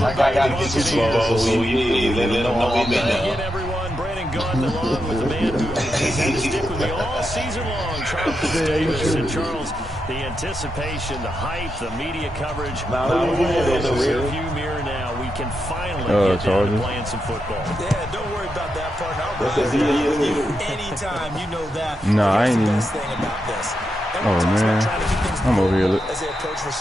I got to get to Super Bowl, so yeah, let them know I'm in there. Again, everyone, Brandon Gaudin along with the man who has had to stick with me all season long, Charles Davis. And Charles, the anticipation, the hype, the media coverage. In the rearview mirror now, we can finally get down to playing some football. Yeah, don't worry about that part. I'll ride with you anytime. You know that. Nah, I ain't even. Best thing about this. Oh man, I'm over here.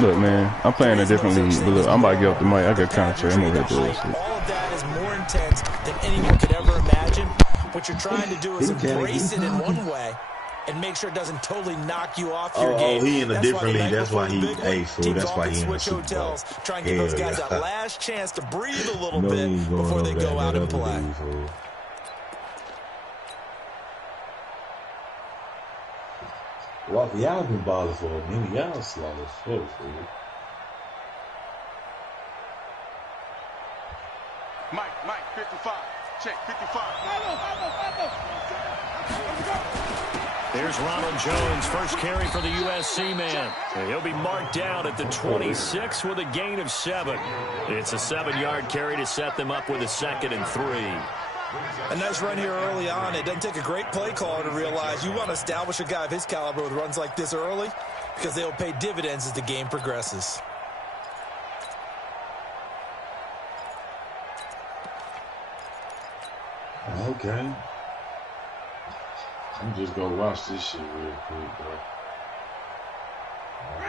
Look, man, I'm playing a different league. But look, I'm about to get off the mic. I got contract. I'm over here doing shit. All of that is more intense than anyone could ever imagine. What you're trying to do is embrace it in one way and make sure it doesn't totally knock you off your game. Oh, he in a different league. That's why he fool. That's why he in the Super Bowl. Try and give those guys that last chance to breathe a little bit before they go out and play. Walker, y'all been balling for a minute. Y'all slow as fuck, fool. Mike, 55. Check, 55. There's Ronald Jones, first carry for the USC man. He'll be marked down at the 26 with a gain of 7. It's a 7-yard carry to set them up with a 2nd and 3. A nice run here early on. It doesn't take a great play caller to realize you want to establish a guy of his caliber with runs like this early because they'll pay dividends as the game progresses. Okay. I'm just going to watch this shit real quick,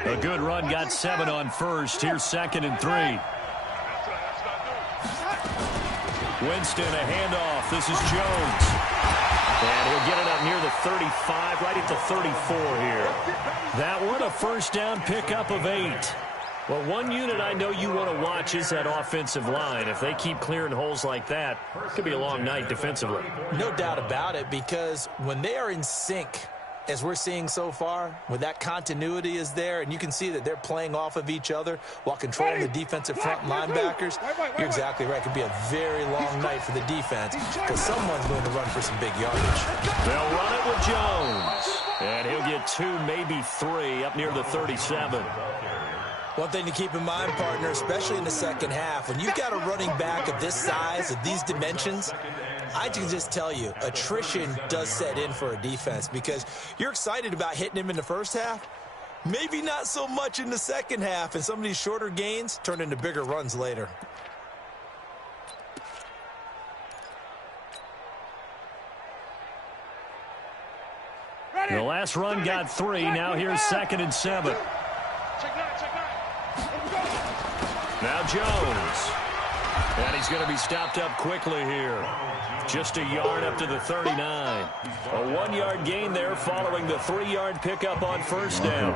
bro. A good run, got 7 on first. Here's 2nd and 3. Winston, a handoff. This is Jones. And he'll get it up near the 35, right at the 34 here. That one, a first down pickup of 8. Well, one unit I know you want to watch is that offensive line. If they keep clearing holes like that, it could be a long night defensively. No doubt about it, because when they are in sync, as we're seeing so far, when that continuity is there, and you can see that they're playing off of each other while controlling the defensive front linebackers, you're exactly right. It could be a very long night for the defense because someone's going to run for some big yardage. They'll run it with Jones, and he'll get 2, maybe 3, up near the 37. One thing to keep in mind, partner, especially in the second half, when you've got a running back of this size, of these dimensions, I can just tell you, attrition does set in for a defense because you're excited about hitting him in the first half, maybe not so much in the second half, and some of these shorter gains turn into bigger runs later. The last run got 3. Now here's 2nd and 7. Now Jones. And he's going to be stopped up quickly here. Just a yard up to the 39. A 1-yard gain there following the 3-yard pickup on first down.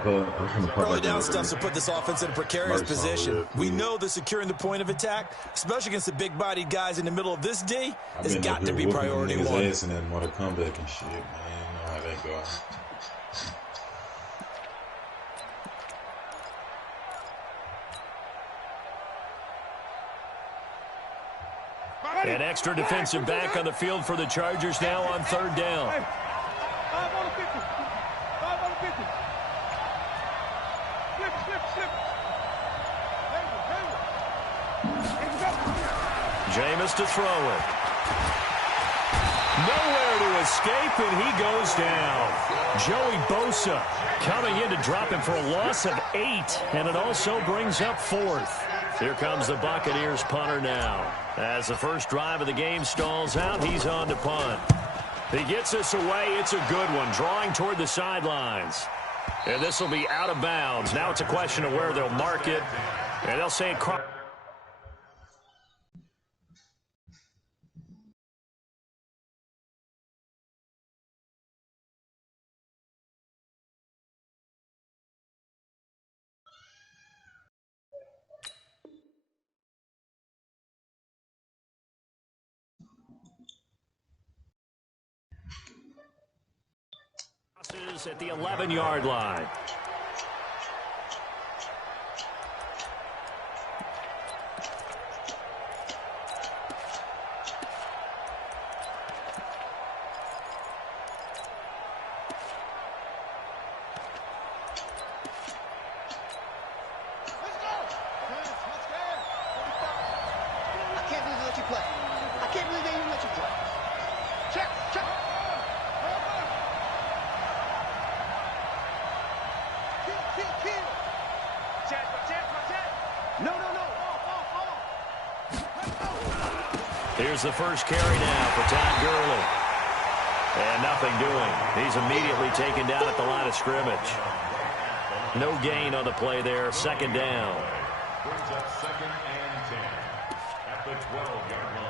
Early down stuff to put this offense in a precarious position. We know that securing the point of attack, especially against the big-bodied guys in the middle of this D, has got to be priority 1. And then want to come back and shit, man. You know how that goes. An extra defensive back on the field for the Chargers now on 3rd down. Jameis to throw it. Nowhere to escape, and he goes down. Joey Bosa coming in to drop him for a loss of 8, and it also brings up 4th. Here comes the Buccaneers punter now. As the first drive of the game stalls out, he's on to punt. He gets this away. It's a good one, drawing toward the sidelines. And this will be out of bounds. Now it's a question of where they'll mark it. And they'll say at the 11-yard line. Here's the first carry now for Todd Gurley. And nothing doing. He's immediately taken down at the line of scrimmage. No gain on the play there. Second down. Brings up 2nd and 10 at the 12-yard line.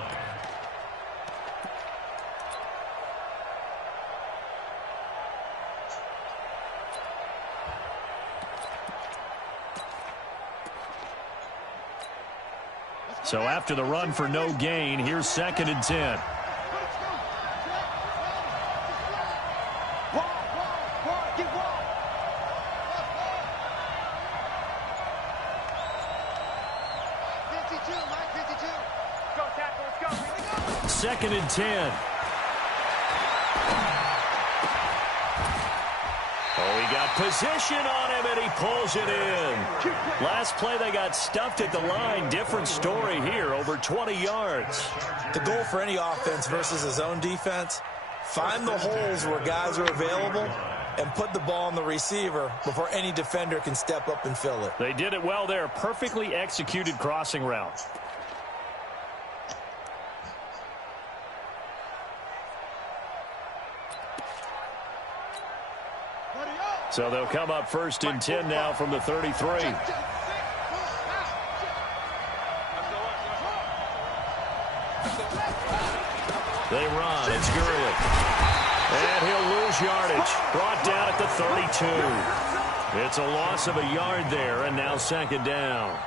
So after the run for no gain, here's 2nd and 10. Second and 10. Oh, he got position on him, and he pulls it in. Last play, they got stuffed at the line. Different story here, over 20 yards. The goal for any offense versus his own defense, find the holes where guys are available and put the ball on the receiver before any defender can step up and fill it. They did it well there. Perfectly executed crossing route. So they'll come up 1st and 10 now from the 33. They run. It's Gurley. And he'll lose yardage. Brought down at the 32. It's a loss of a yard there, and now 2nd down.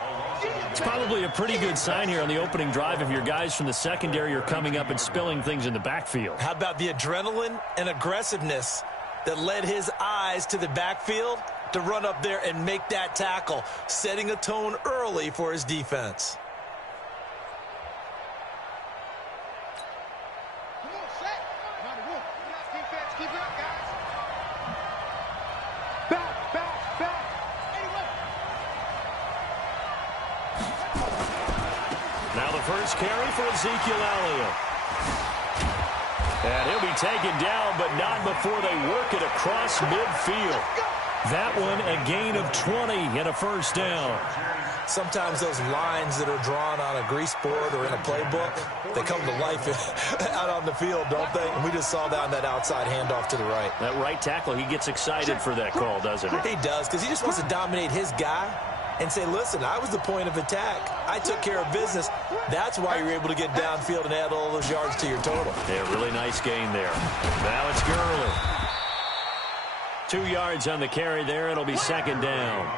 It's probably a pretty good sign here on the opening drive if your guys from the secondary are coming up and spilling things in the backfield. How about the adrenaline and aggressiveness that led his eyes to the backfield to run up there and make that tackle, setting a tone early for his defense. Now the first carry for Ezekiel Elliott. And he'll be taken down, but not before they work it across midfield. That one, a gain of 20 and a 1st down. Sometimes those lines that are drawn on a grease board or in a playbook, they come to life out on the field, don't they? And we just saw that on that outside handoff to the right. That right tackle, he gets excited for that call, doesn't he? He does, because he just wants to dominate his guy and say, listen, I was the point of attack. I took care of business. That's why you're able to get downfield and add all those yards to your total. Yeah, really nice gain there. Now it's Gurley. 2 yards on the carry there. It'll be 2nd down.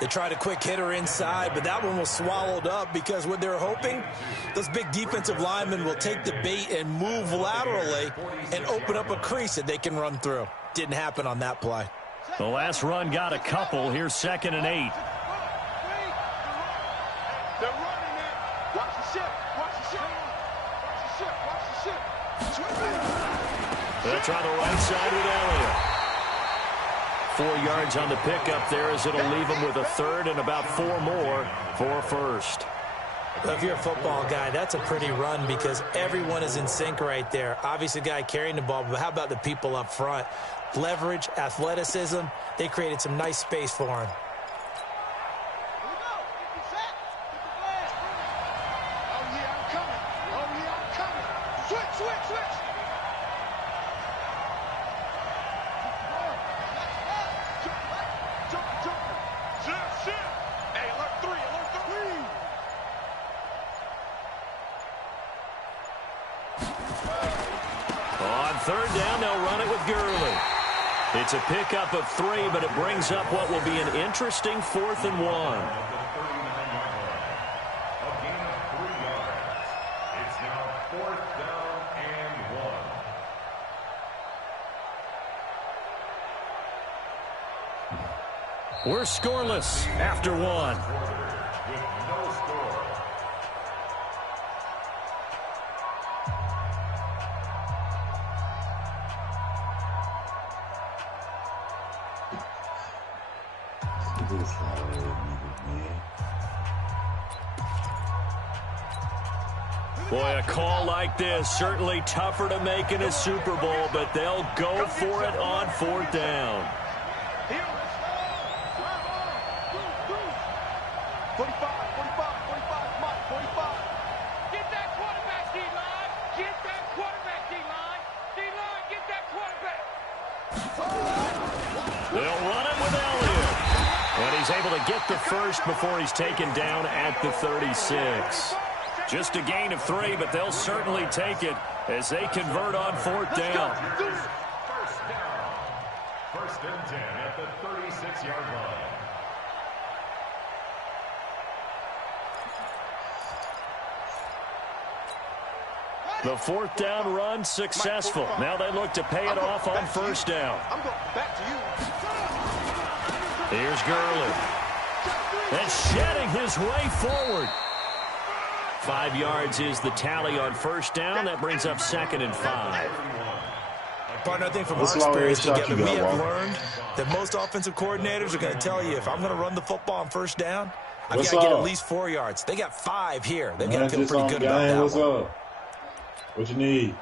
They tried a quick hitter inside, but that one was swallowed up because what they're hoping, those big defensive linemen will take the bait and move laterally and open up a crease that they can run through. Didn't happen on that play. The last run got a couple. Here's 2nd and 8. They're running it. Watch the ship. Watch the ship. Watch the ship. Watch the ship. They'll try the right side with Elliott. 4 yards on the pickup there as it'll leave him with a 3rd and about 4 more for a 1st. Well, if you're a football guy, that's a pretty run because everyone is in sync right there. Obviously, the guy carrying the ball, but how about the people up front? Leverage, athleticism, they created some nice space for him. On 3rd down, they'll run it with Gurley. It's a pickup of 3, but it brings up what will be an interesting 4th and 1. It's now 4th down and 1. We're scoreless after 1. With no score. Boy, a call like this, certainly tougher to make in a Super Bowl, but they'll go for it on 4th down. 45, 45, 45, Mike, 45. Get that quarterback, defense. get the first before he's taken down at the 36. Just a gain of 3, but they'll certainly take it as they convert on 4th down. First and 10 at the 36-yard line. The 4th down run successful. Now they look to pay it off on 1st down. I'm going back to you. Here's Gurley. And shedding his way forward. 5 yards is the tally on 1st down. That brings up 2nd and 5. Partner, I think from our experience together, we have learned that most offensive coordinators are going to tell you, if I'm going to run the football on 1st down, I've got to get at least 4 yards. They got 5 here. They've got to feel pretty good about that What's one. up? What you need?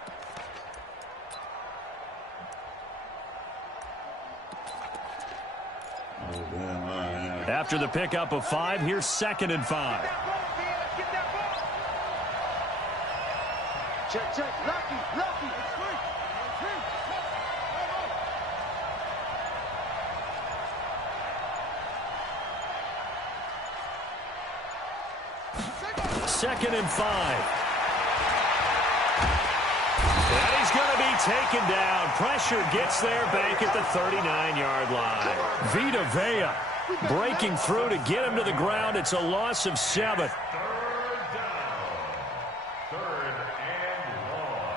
Oh, damn, all right. After the pickup of 5, here's 2nd and 5. Check, check. Lucky. Second and 5. And he's going to be taken down. Pressure gets there back at the 39-yard line. Vita Vea breaking through to get him to the ground. It's a loss of 7. Third down. 3rd and long.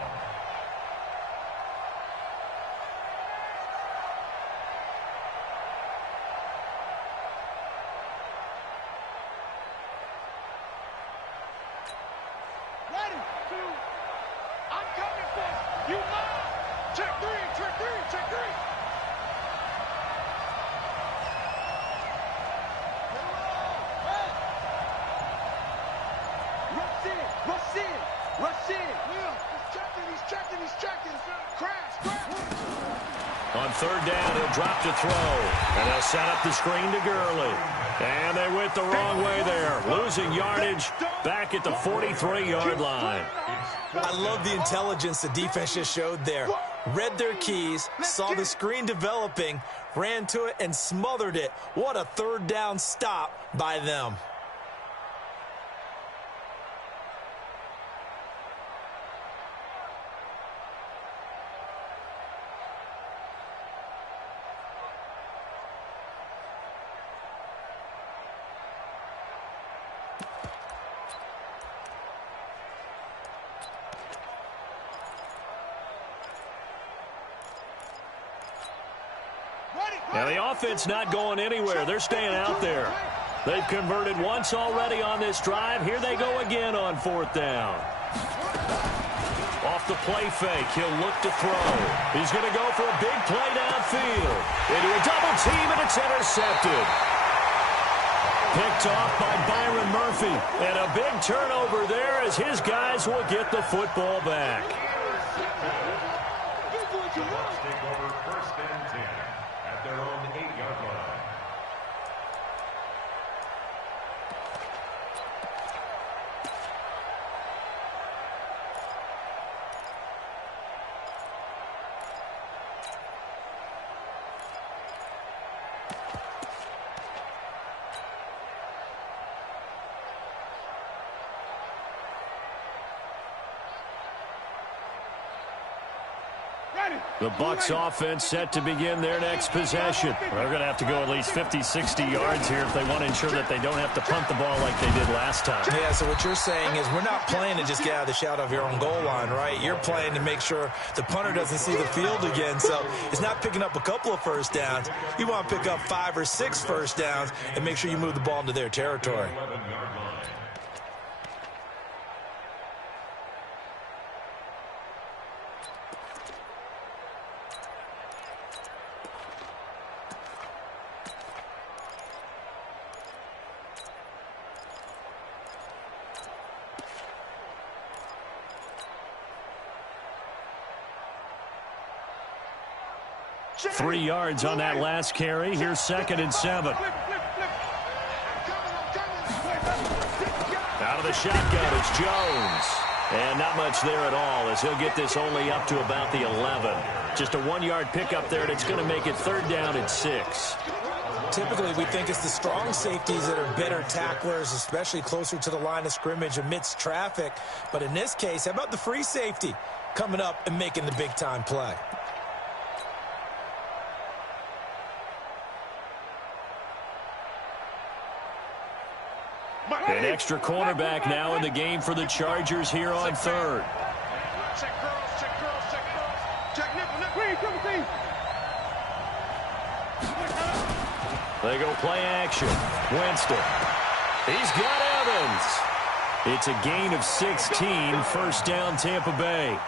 Ready, 2. I'm coming for you. Mine. Check 3. Rush in. He's checking. Crash. On 3rd down, he'll drop to throw. And they'll set up the screen to Gurley. And they went the wrong way there. Losing yardage back at the 43-yard line. I love the intelligence the defense just showed there. Read their keys, saw the screen developing, ran to it, and smothered it. What a 3rd down stop by them. Now the offense not going anywhere. They're staying out there. They've converted once already on this drive. Here they go again on 4th down. Off the play fake, he'll look to throw. He's going to go for a big play downfield. Into a double team, and it's intercepted. Picked off by Byron Murphy. And a big turnover there as his guys will get the football back. Take over 1st and 10 at their own 8-yard line. The Bucs offense set to begin their next possession. They're going to have to go at least 50, 60 yards here if they want to ensure that they don't have to punt the ball like they did last time. Yeah, so what you're saying is we're not playing to just get out of the shadow of your own goal line, right? You're playing to make sure the punter doesn't see the field again. So it's not picking up a couple of 1st downs. You want to pick up 5 or 6 1st downs and make sure you move the ball into their territory. 11-yard line. Check. 3 yards on that last carry. Here's 2nd and 7. Out of the shotgun, it's Jones. And not much there at all as he'll get this only up to about the 11. Just a 1-yard pickup there, and it's going to make it 3rd down and 6. Typically, we think it's the strong safeties that are better tacklers, especially closer to the line of scrimmage amidst traffic. But in this case, how about the free safety coming up and making the big-time play? An extra cornerback now in the game for the Chargers here on third. Check girls, check girls, check girls. Check nipple, nipple. They go play action. Winston. He's got Evans. It's a gain of 16, first down Tampa Bay.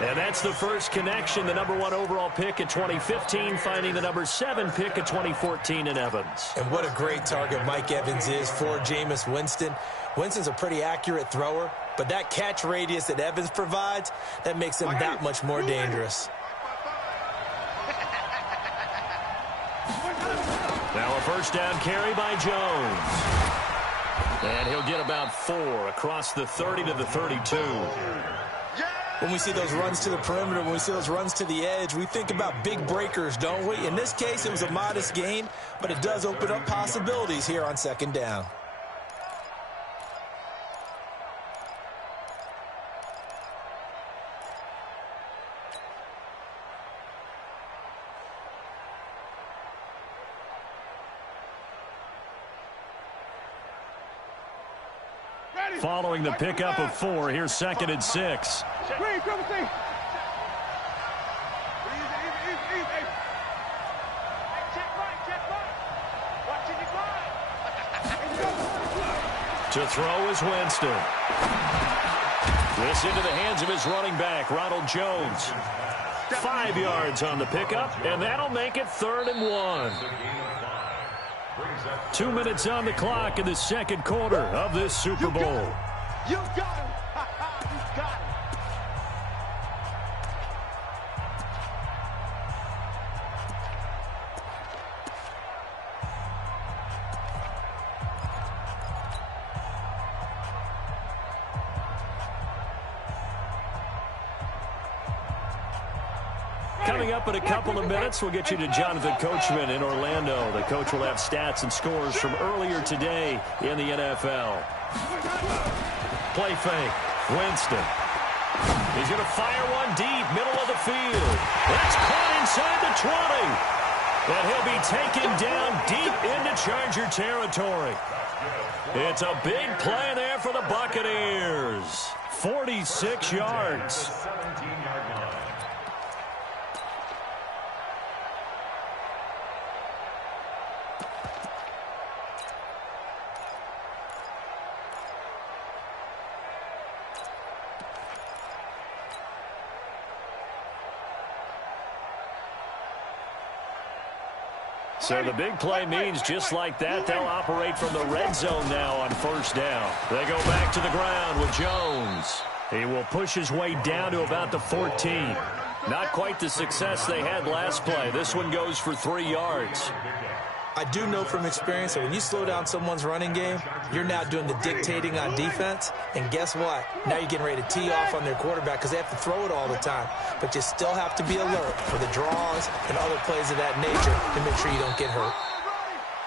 And that's the first connection, the #1 overall pick in 2015, finding the #7 pick in 2014 in Evans. And what a great target Mike Evans is for Jameis Winston. Winston's a pretty accurate thrower, but that catch radius that Evans provides, that makes him that much more dangerous. Now a first down carry by Jones. And he'll get about 4 across the 30 to the 32. When we see those runs to the perimeter, when we see those runs to the edge, we think about big breakers, don't we? In this case, it was a modest gain, but it does open up possibilities here on second down. Following the pickup of 4, here's 2nd and 6. Green, come see. Easy. Check right. Watching you grind. To throw is Winston. This into the hands of his running back, Ronald Jones. 5 yards on the pickup, and that'll make it 3rd and 1. 2 minutes on the clock in the second quarter of this Super Bowl. You got him. You got him. Coming up in a couple of minutes, we'll get you to Jonathan Coachman in Orlando. The coach will have stats and scores from earlier today in the NFL. Play fake. Winston. He's going to fire one deep, middle of the field. That's caught inside the 20. And he'll be taken down deep into Charger territory. It's a big play there for the Buccaneers. 46 yards. So the big play means just like that, they'll operate from the red zone now on first down. They go back to the ground with Jones. He will push his way down to about the 14. Not quite the success they had last play. This one goes for 3 yards. I do know from experience that when you slow down someone's running game, you're now doing the dictating on defense. And guess what? Now you're getting ready to tee off on their quarterback because they have to throw it all the time. But you still have to be alert for the draws and other plays of that nature to make sure you don't get hurt.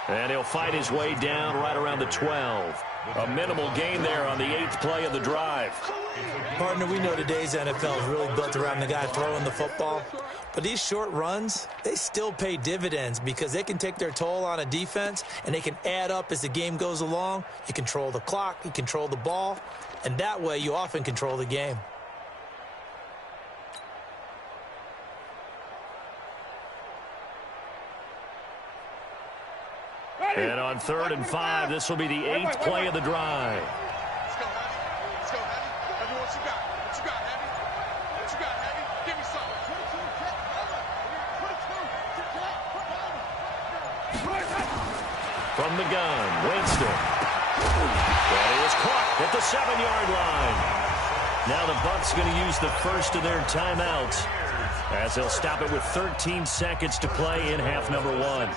And he'll fight his way down right around the 12. A minimal gain there on the 8th play of the drive. Partner, we know today's NFL is really built around the guy throwing the football. But these short runs, they still pay dividends because they can take their toll on a defense and they can add up as the game goes along. You control the clock, you control the ball, and that way you often control the game. And on 3rd and 5, this will be the 8th play of the drive. Let's go, Heavy. Let's go, Heavy. Heavy, what you got? What you got, Heavy? What you got, Heavy? Give me something. From the gun, Winston. And he was caught at the 7-yard line. Now the Bucs going to use the first of their timeouts as they'll stop it with 13 seconds to play in half number 1.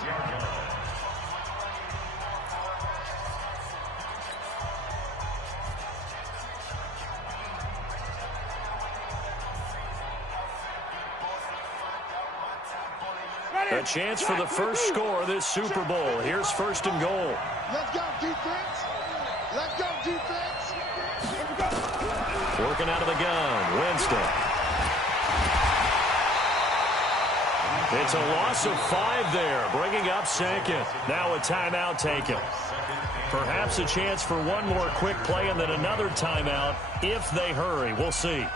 A chance for the first score of this Super Bowl. Here's first and goal. Let's go, defense. Let's go, defense. Working out of the gun, Winston. It's a loss of 5 there, bringing up second. Now a timeout taken. Perhaps a chance for one more quick play and then another timeout if they hurry. We'll see.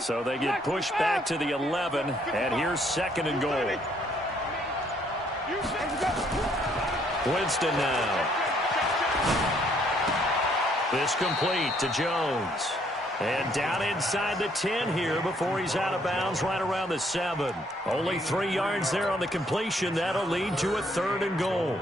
So they get pushed back to the 11, and here's second and goal. Winston now. This complete to Jones. And down inside the 10 here before he's out of bounds right around the 7. Only 3 yards there on the completion. That'll lead to a third and goal.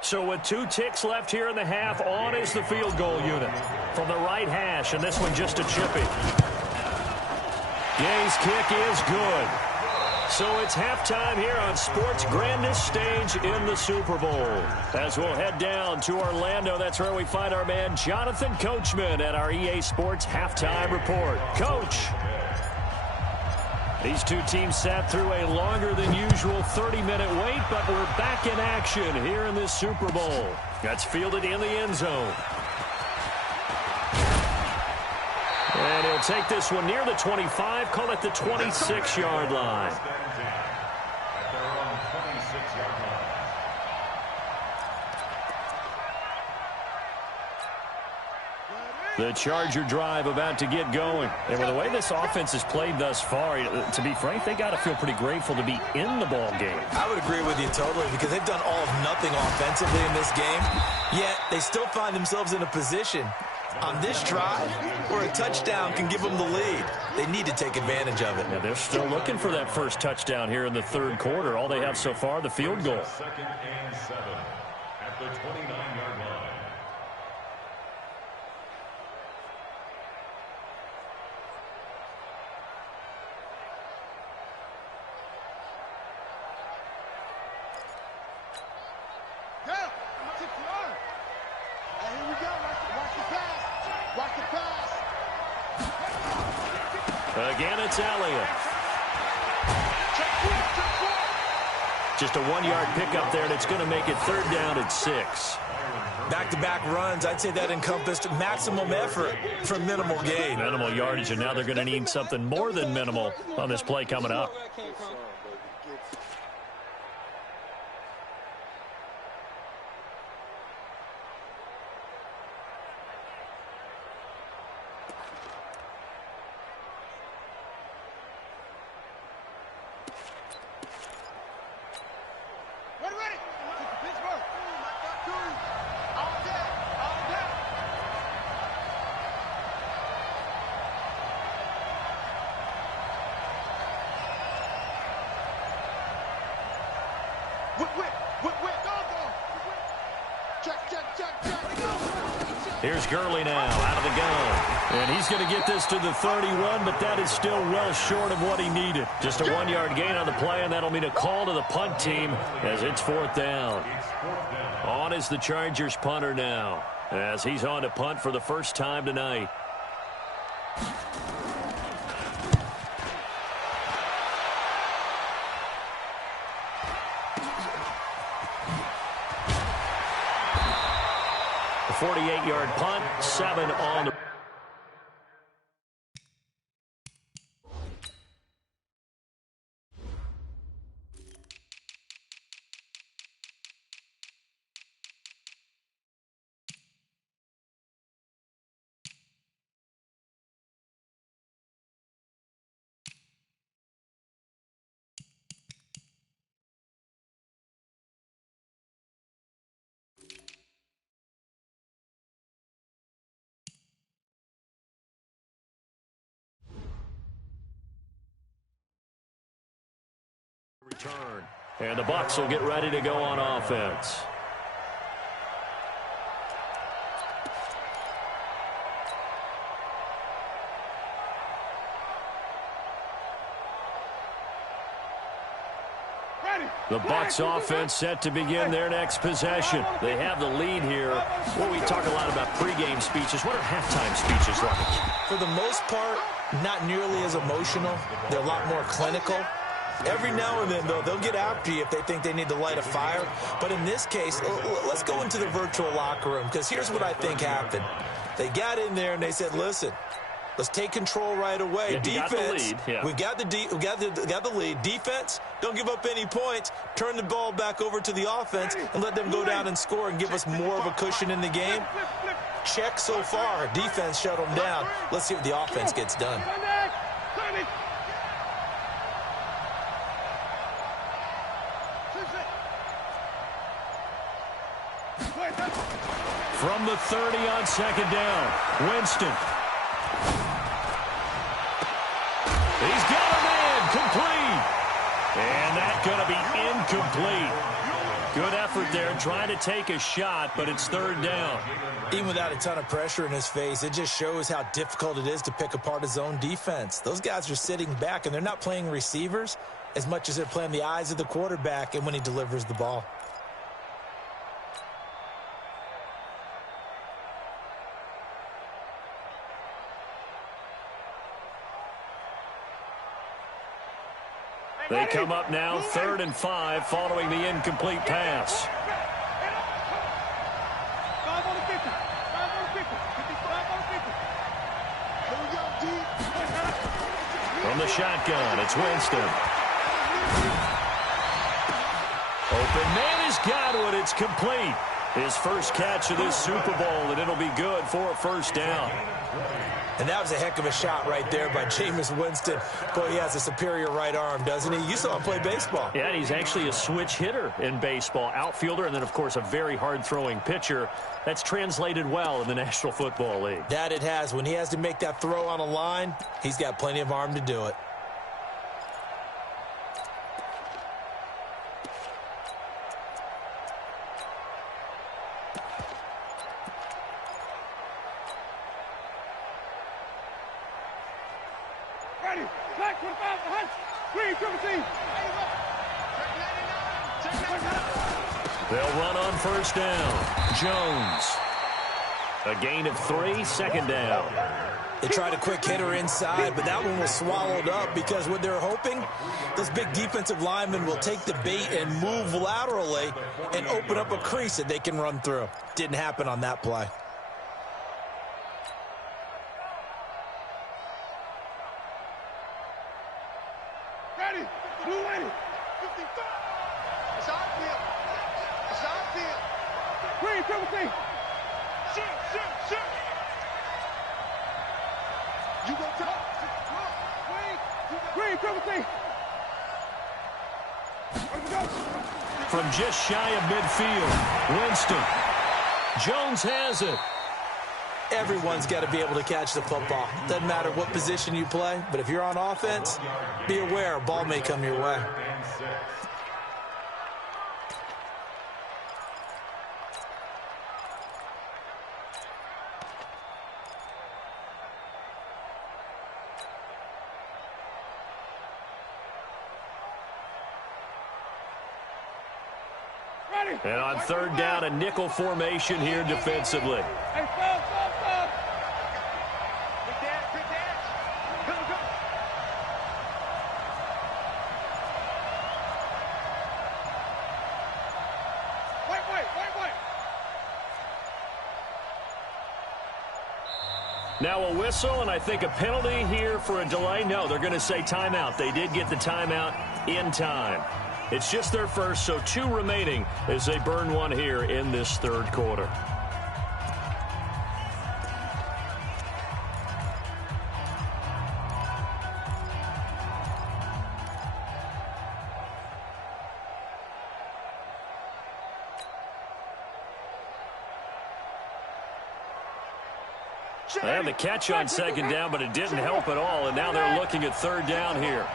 So with 2 ticks left here in the half, on is the field goal unit. From the right hash, and this one just a chippy. Gay's kick is good. So it's halftime here on sports' grandest stage in the Super Bowl. As we'll head down to Orlando, that's where we find our man Jonathan Coachman at our EA Sports Halftime Report. Coach. These 2 teams sat through a longer than usual 30-minute wait, but we're back in action here in this Super Bowl. That's fielded in the end zone. And he'll take this one near the 25, call it the 26-yard line. The Charger drive about to get going. And with the way this offense has played thus far, to be frank, they got to feel pretty grateful to be in the ball game. I would agree with you totally because they've done all of nothing offensively in this game, yet they still find themselves in a position on this drive where a touchdown can give them the lead. They need to take advantage of it. Yeah, they're still looking for that first touchdown here in the third quarter. All they have so far, the field goal. Second and 7 at the 29-yard line. Again, it's Elliott. Just a 1-yard pickup there, and it's going to make it third down at 6. Back-to-back runs, I'd say that encompassed maximum effort for minimal gain. Minimal yardage, and now they're going to need something more than minimal on this play coming up. Here's Gurley now, out of the gun. And he's going to get this to the 31, but that is still well short of what he needed. Just a 1-yard gain on the play, and that'll mean a call to the punt team as it's fourth down. On is the Chargers punter now, as he's on to punt for the first time tonight. A 48-yard punt, 7 on the return. And the Bucs will get ready to go on offense. The Bucs offense set to begin their next possession. They have the lead here. Well, we talk a lot about pregame speeches. What are halftime speeches like? For the most part, not nearly as emotional. They're a lot more clinical. Every now and then, though, they'll get after you if they think they need to light a fire. But in this case, let's go into the virtual locker room, because here's what I think happened. They got in there and they said, listen, let's take control right away. Yeah, defense, we got the lead. Defense, don't give up any points. Turn the ball back over to the offense and let them go down and score and give us more of a cushion in the game. Check so far. Defense shut them down. Let's see what the offense gets done. From the 30 on second down, Winston. He's got a man, complete. And that's going to be incomplete. Good effort there, trying to take a shot, but it's third down. Even without a ton of pressure in his face, it just shows how difficult it is to pick apart his own defense. Those guys are sitting back, and they're not playing receivers as much as they're playing the eyes of the quarterback and when he delivers the ball. They come up now, 3rd and 5, following the incomplete pass. From the shotgun, it's Winston. Open man has got one. It's complete. His first catch of this Super Bowl, and it'll be good for a first down. And that was a heck of a shot right there by Jameis Winston. Boy, he has a superior right arm, doesn't he? You saw him play baseball. Yeah, he's actually a switch hitter in baseball. Outfielder, and then, of course, a very hard-throwing pitcher. That's translated well in the National Football League. That it has. When he has to make that throw on a line, he's got plenty of arm to do it. They'll run on first down. Jones. A gain of 3, 2nd down. They tried a quick hitter inside, but that one was swallowed up because what they're hoping, those big defensive linemen will take the bait and move laterally and open up a crease that they can run through. Didn't happen on that play. From just shy of midfield, Winston. Jones has it. Everyone's got to be able to catch the football. Doesn't matter what position you play, but if you're on offense, be aware a ball may come your way. And on 3rd down, a nickel formation here defensively. Now a whistle, and I think a penalty here for a delay. No, they're going to say timeout. They did get the timeout in time. It's just their first, so 2 remaining as they burn one here in this 3rd quarter. They had the catch on 2nd down, but it didn't help at all, and now they're looking at 3rd down here.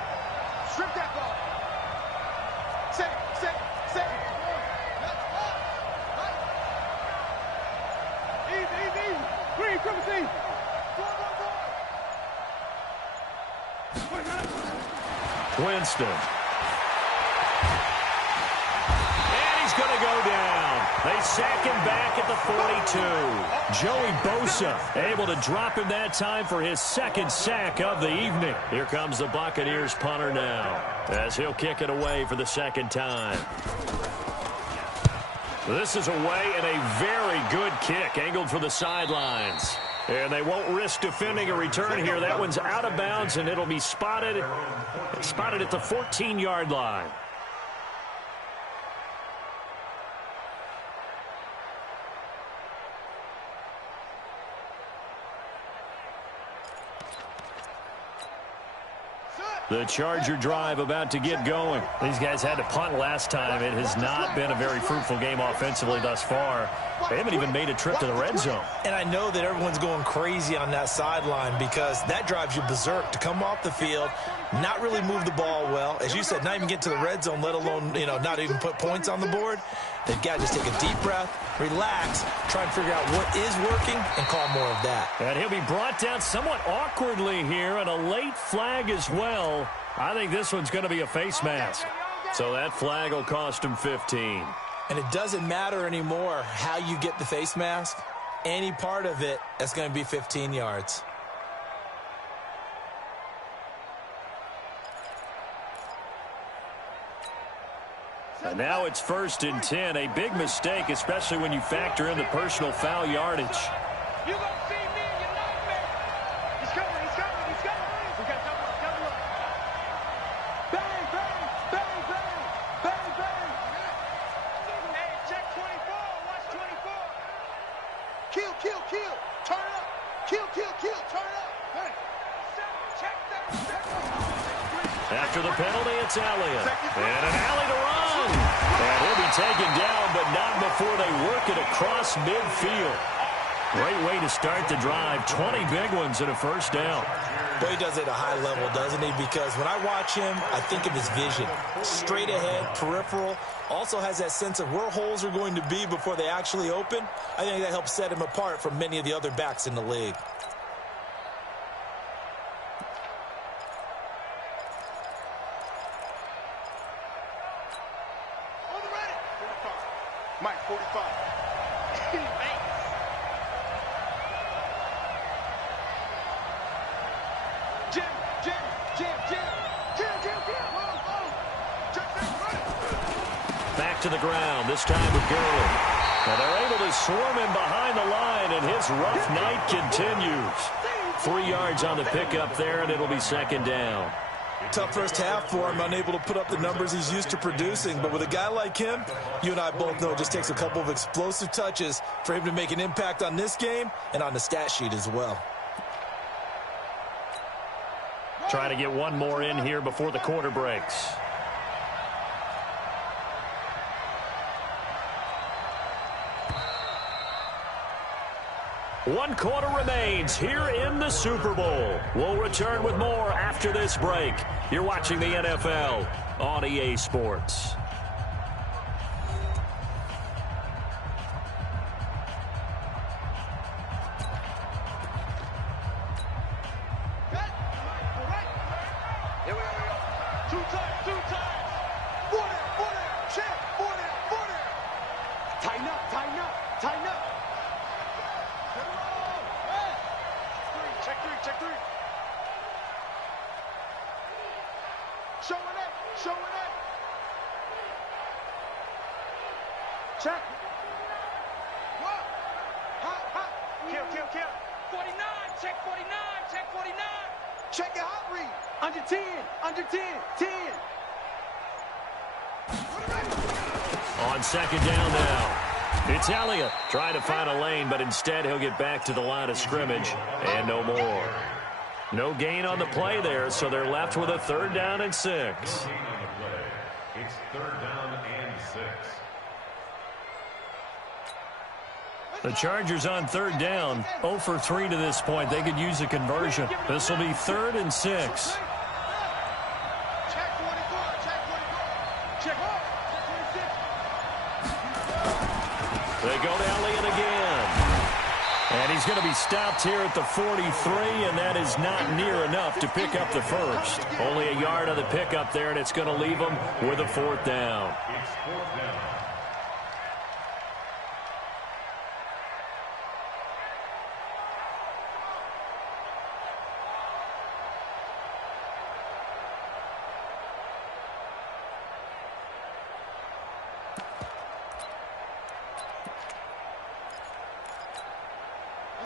Winston. And he's going to go down. They sack him back at the 42. Joey Bosa able to drop him that time for his second sack of the evening. Here comes the Buccaneers punter now as he'll kick it away for the second time. This is away and a very good kick angled for the sidelines. And they won't risk defending a return here. That one's out of bounds, and it'll be spotted at the 14-yard line. The Charger drive about to get going. These guys had to punt last time. It has not been a very fruitful game offensively thus far. They haven't even made a trip to the red zone. And I know that everyone's going crazy on that sideline because that drives you berserk to come off the field, not really move the ball well. As you said, not even get to the red zone, let alone, not even put points on the board. They've got to just take a deep breath, relax, try and figure out what is working, and call more of that. And he'll be brought down somewhat awkwardly here, and a late flag as well. I think this one's going to be a face mask. So that flag will cost him 15. And it doesn't matter anymore how you get the face mask. Any part of it, that's going to be 15 yards. And now it's 1st and 10. A big mistake, especially when you factor in the personal foul yardage. You gonna see me in your nightmare. He's coming, he's coming, he's coming. We got double up, double up. Bang, bang, bang, bang, bang, bang. Hey, check 24, watch 24. Kill, kill, kill, turn up. Kill, kill, kill, turn up. Hey. Check that. After the penalty, it's Elliott. And an alley to run. And he'll be taken down, but not before they work it across midfield. Great way to start the drive. 20 big ones and a first down. Boy, he does it at a high level, doesn't he? Because when I watch him, I think of his vision. Straight ahead, peripheral. Also has that sense of where holes are going to be before they actually open. I think that helps set him apart from many of the other backs in the league. Mike, 45. Jim. Back to the ground, this time with Gurley. And they're able to swarm him behind the line, and his rough night continues. 3 yards on the pickup there, and it'll be second down. Tough first half for him, unable to put up the numbers he's used to producing. But with a guy like him, you and I both know it just takes a couple of explosive touches for him to make an impact on this game and on the stat sheet as well. Trying to get one more in here before the quarter breaks. One quarter remains here in the Super Bowl. We'll return with more after this break. You're watching the NFL on EA Sports. Here we go. Two times. Four down. Check. Four down. Tighten up. Check three. Showing it. Check. What? Hot. Kill. 49. Check 49. Check your hot read. Under 10. 10. On second down now. It's Elliott trying to find a lane, but instead he'll get back to the line of scrimmage and no more. No gain on the play there, so they're left with a 3rd down and 6. It's 3rd down and 6. The Chargers on 3rd down, 0 for 3 to this point. They could use a conversion. This will be 3rd and 6. They go to Elliott again. And he's He's going to be stopped here at the 43, and that is not near enough to pick up the first. Only a yard on the pickup there, and it's going to leave him with a 4th down. It's 4th down.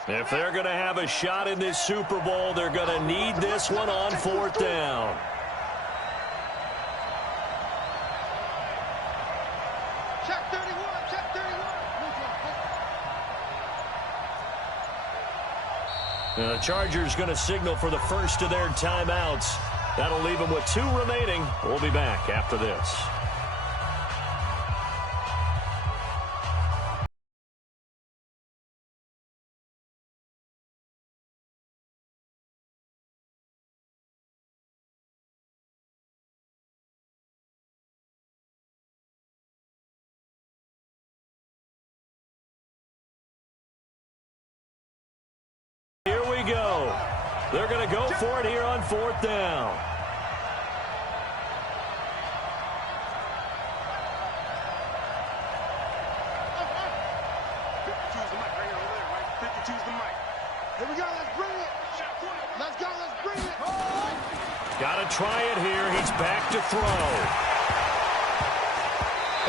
If they're going to have a shot in this Super Bowl, they're going to need this one on 4th down. Check 31, check 31. The Chargers going to signal for the first of their timeouts. That'll leave them with 2 remaining. We'll be back after this. Here we go. They're going to go for it here on 4th down. Here we go, let's bring it. Let's go, let's bring it. Got to try it here. He's back to throw.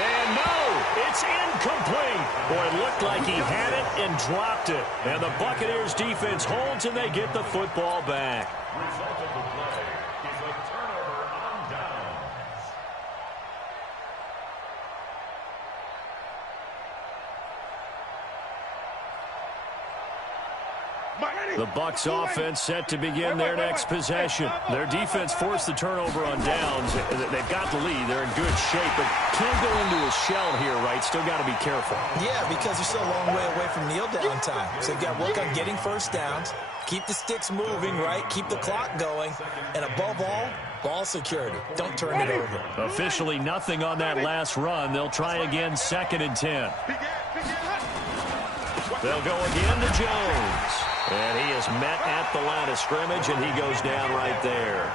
And no, it's incomplete. Boy, it looked like he had it and dropped it. And the Buccaneers defense holds and they get the football back. Result of the play is a turnover on downs. The Bucs offense set to begin their next possession. Their defense forced the turnover on downs. They've got the lead. They're in good shape, but can't go into a shell here, right? Still got to be careful. Yeah, because they're still a long way away from kneel down time. So you've got to work on getting first downs, keep the sticks moving, right? Keep the clock going, and above all, ball security. Don't turn it over. Officially nothing on that last run. They'll try again, 2nd and 10. They'll go again to Jones. And he is met at the line of scrimmage, and he goes down right there.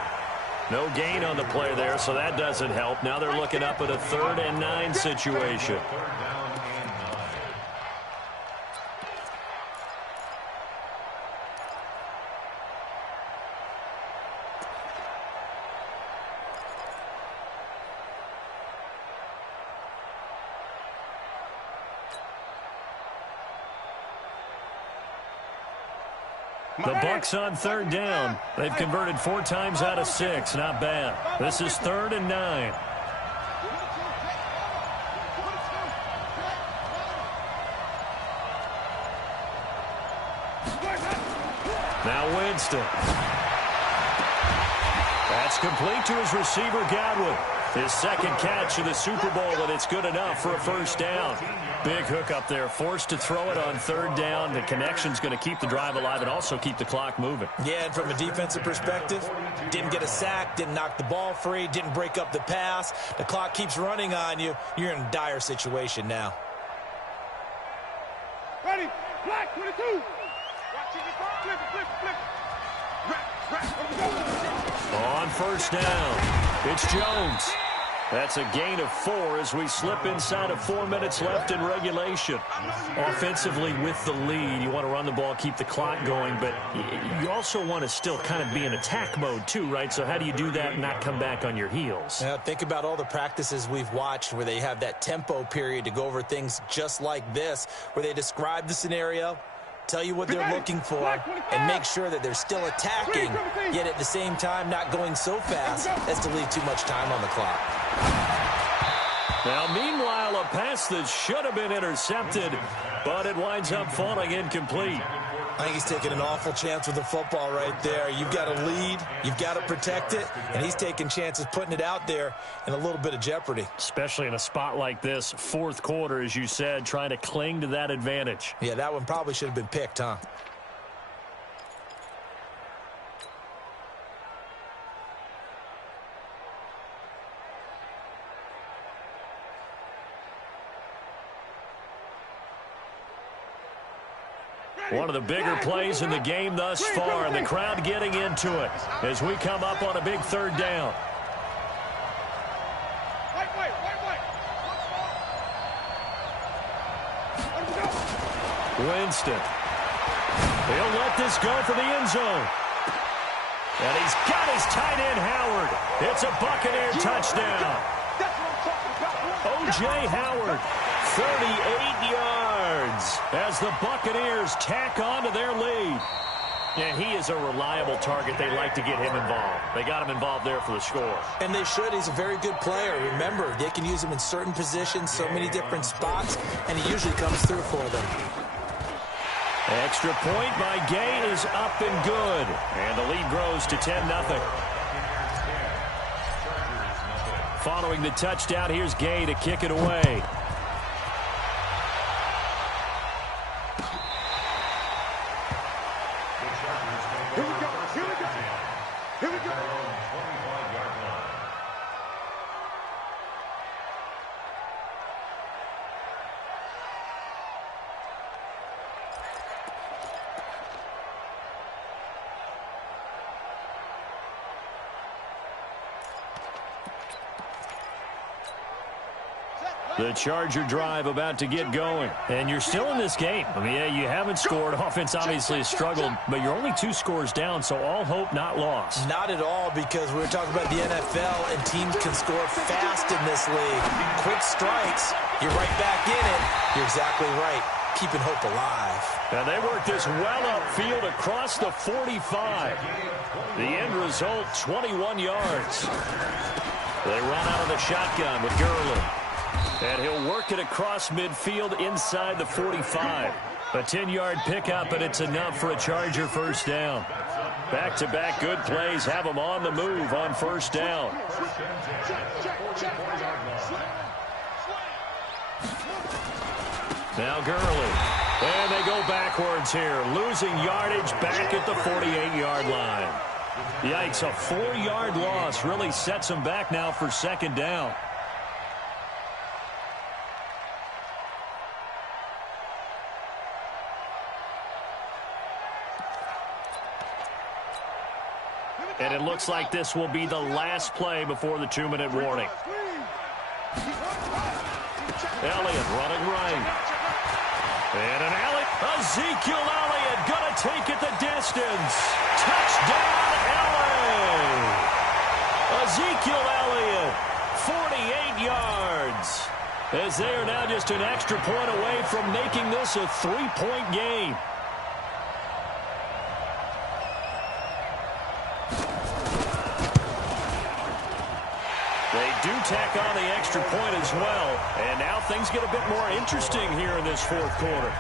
No gain on the play there, so that doesn't help. Now they're looking up at a 3rd and 9 situation. The Bucs on 3rd down. They've converted 4 times out of 6. Not bad. This is 3rd and 9. Now Winston. That's complete to his receiver, Godwin. His 2nd catch of the Super Bowl, and it's good enough for a 1st down. Big hook up there, forced to throw it on 3rd down. The connection's going to keep the drive alive and also keep the clock moving. Yeah, and from a defensive perspective, didn't get a sack, didn't knock the ball free, didn't break up the pass. The clock keeps running on you. You're in a dire situation now. Ready, black 22. On 1st down, it's Jones. That's a gain of 4 as we slip inside of 4 minutes left in regulation. Offensively with the lead, you want to run the ball, keep the clock going, but you also want to still kind of be in attack mode too, right? So how do you do that and not come back on your heels? Now, think about all the practices we've watched where they have that tempo period to go over things just like this, where they describe the scenario, tell you what they're looking for, and make sure that they're still attacking, yet at the same time not going so fast as to leave too much time on the clock. Now, meanwhile, a pass that should have been intercepted, but it winds up falling incomplete. I think he's taking an awful chance with the football right there. You've got to lead, you've got to protect it, and he's taking chances putting it out there in a little bit of jeopardy. Especially in a spot like this, 4th quarter, as you said, trying to cling to that advantage. Yeah, that one probably should have been picked, huh? One of the bigger plays in the game thus far, and the crowd getting into it as we come up on a big third down. Winston. He'll let this go for the end zone. And he's got his tight end, Howard. It's a Buccaneer touchdown. O.J. Howard, 38 yards as the Buccaneers tack on to their lead. And he is a reliable target. They like to get him involved. They got him involved there for the score. And they should. He's a very good player. Remember, they can use him in certain positions, so many different spots, and he usually comes through for them. Extra point by Gay is up and good. And the lead grows to 10-0. Following the touchdown, here's Gay to kick it away. Here we go. Here we go. Here we go. The Charger drive about to get going. And you're still in this game. I mean, yeah, you haven't scored. Offense obviously has struggled, but you're only 2 scores down, so all hope not lost. Not at all, because we were talking about the NFL, and teams can score fast in this league. Quick strikes, you're right back in it. You're exactly right. Keeping hope alive. And they work this well upfield across the 45. The end result, 21 yards. They run out of the shotgun with Gurley. And he'll work it across midfield inside the 45. A 10-yard pickup, and it's enough for a Charger first down. Back-to-back good plays have them on the move on first down. Now Gurley. And they go backwards here, losing yardage back at the 48-yard line. Yikes, a 4-yard loss really sets them back now for second down. And it looks like this will be the last play before the 2-minute warning. Elliott running right. And an alley. Ezekiel Elliott going to take it the distance. Touchdown, LA. Ezekiel Elliott, 48 yards. As they are now just an extra point away from making this a 3-point game. They do tack on the extra point as well. And now things get a bit more interesting here in this fourth quarter.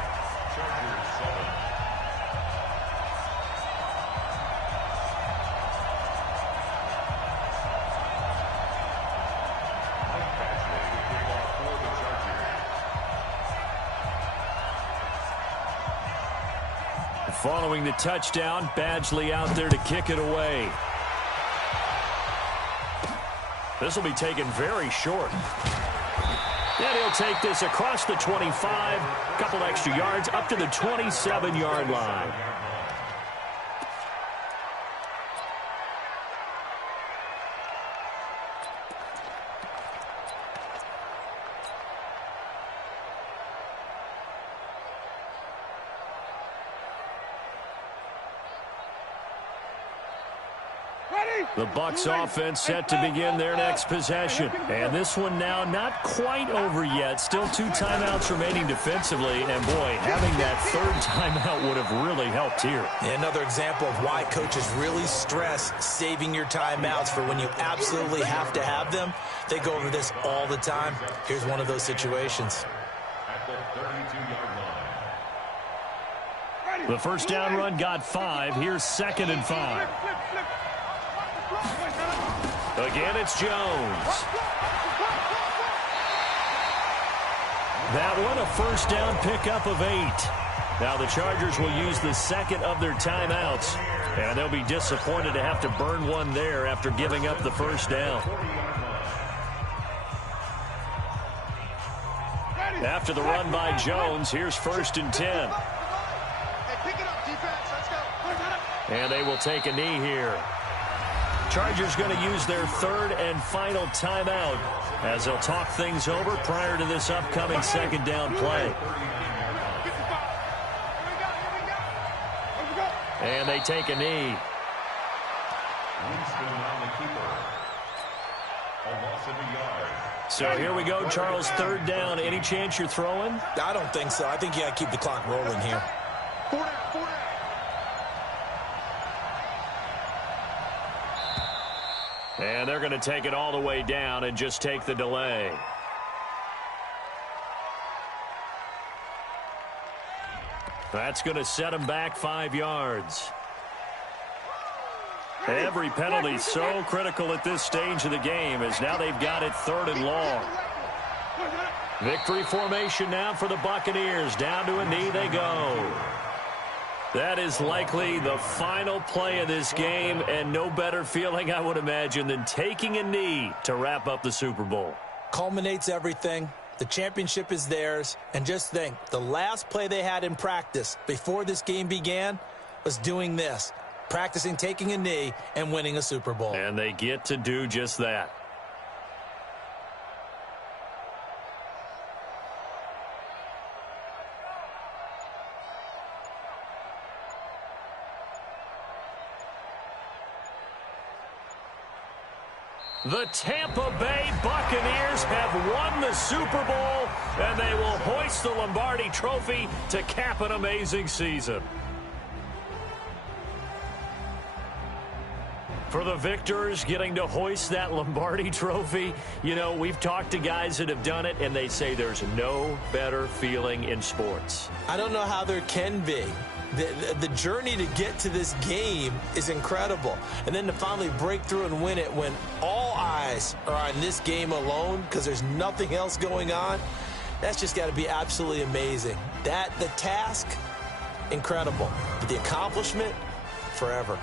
Following the touchdown, Badgley out there to kick it away. This will be taken very short. And he'll take this across the 25, a couple extra yards, up to the 27-yard line. The Bucs offense set to begin their next possession. And this one now not quite over yet. Still 2 timeouts remaining defensively. And, boy, having that third timeout would have really helped here. Another example of why coaches really stress saving your timeouts for when you absolutely have to have them. They go over this all the time. Here's one of those situations. At the 32-yard line. The first down run got 5. Here's 2nd and 5. Again, it's Jones. That one, a first down pickup of 8. Now the Chargers will use the second of their timeouts, and they'll be disappointed to have to burn one there after giving up the first down. After the run by Jones, here's 1st and 10. And they will take a knee here. Chargers going to use their third and final timeout as they'll talk things over prior to this upcoming second down play. And they take a knee. So here we go, Charles, third down. Any chance you're throwing? I don't think so. I think you got to keep the clock rolling here. And they're going to take it all the way down and just take the delay. That's going to set them back 5 yards. Every penalty so critical at this stage of the game as now they've got it third and long. Victory formation now for the Buccaneers. Down to a knee they go. That is likely the final play of this game, and no better feeling, I would imagine, than taking a knee to wrap up the Super Bowl. Culminates everything. The championship is theirs. And just think, the last play they had in practice before this game began was doing this, practicing taking a knee and winning a Super Bowl. And they get to do just that. The Tampa Bay Buccaneers have won the Super Bowl, and they will hoist the Lombardi Trophy to cap an amazing season. For the victors, getting to hoist that Lombardi Trophy, you know, we've talked to guys that have done it, and they say there's no better feeling in sports. I don't know how there can be. The journey to get to this game is incredible. And then to finally break through and win it when all eyes are on this game alone because there's nothing else going on, that's just got to be absolutely amazing. The task, incredible. But the accomplishment, forever.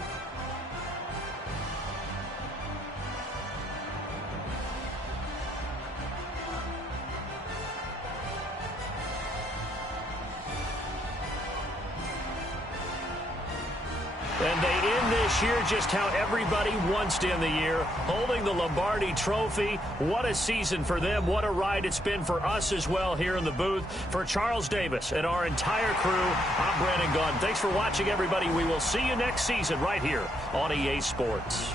And they end this year just how everybody wants to end the year, holding the Lombardi Trophy. What a season for them. What a ride it's been for us as well here in the booth. For Charles Davis and our entire crew, I'm Brandon Gaudin. Thanks for watching, everybody. We will see you next season right here on EA Sports.